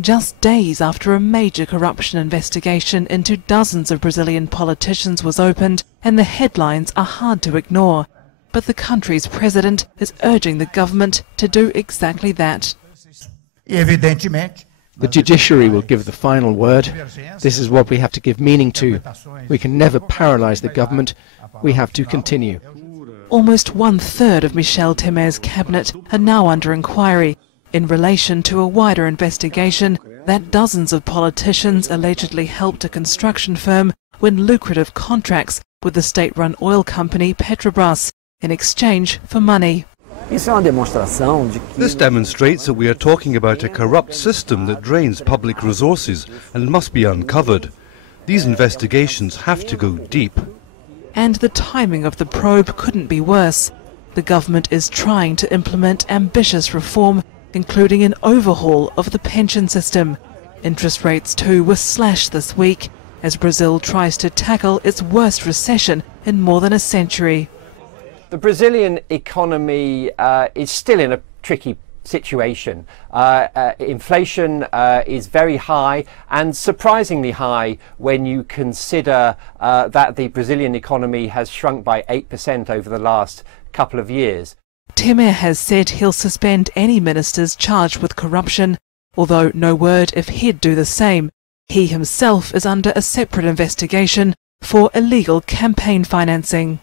Just days after a major corruption investigation into dozens of Brazilian politicians was opened, and the headlines are hard to ignore. But the country's president is urging the government to do exactly that. The judiciary will give the final word. This is what we have to give meaning to. We can never paralyse the government. We have to continue. Almost 1/3 of Michel Temer's cabinet are now under inquiry in relation to a wider investigation that dozens of politicians allegedly helped a construction firm win lucrative contracts with the state-run oil company Petrobras in exchange for money. This demonstrates that we are talking about a corrupt system that drains public resources and must be uncovered. These investigations have to go deep. And the timing of the probe couldn't be worse. The government is trying to implement ambitious reform, including an overhaul of the pension system. Interest rates too were slashed this week as Brazil tries to tackle its worst recession in more than a century. The Brazilian economy is still in a tricky situation. Inflation is very high, and surprisingly high when you consider that the Brazilian economy has shrunk by 8% over the last couple of years. Temer has said he'll suspend any ministers charged with corruption, although no word if he'd do the same. He himself is under a separate investigation for illegal campaign financing.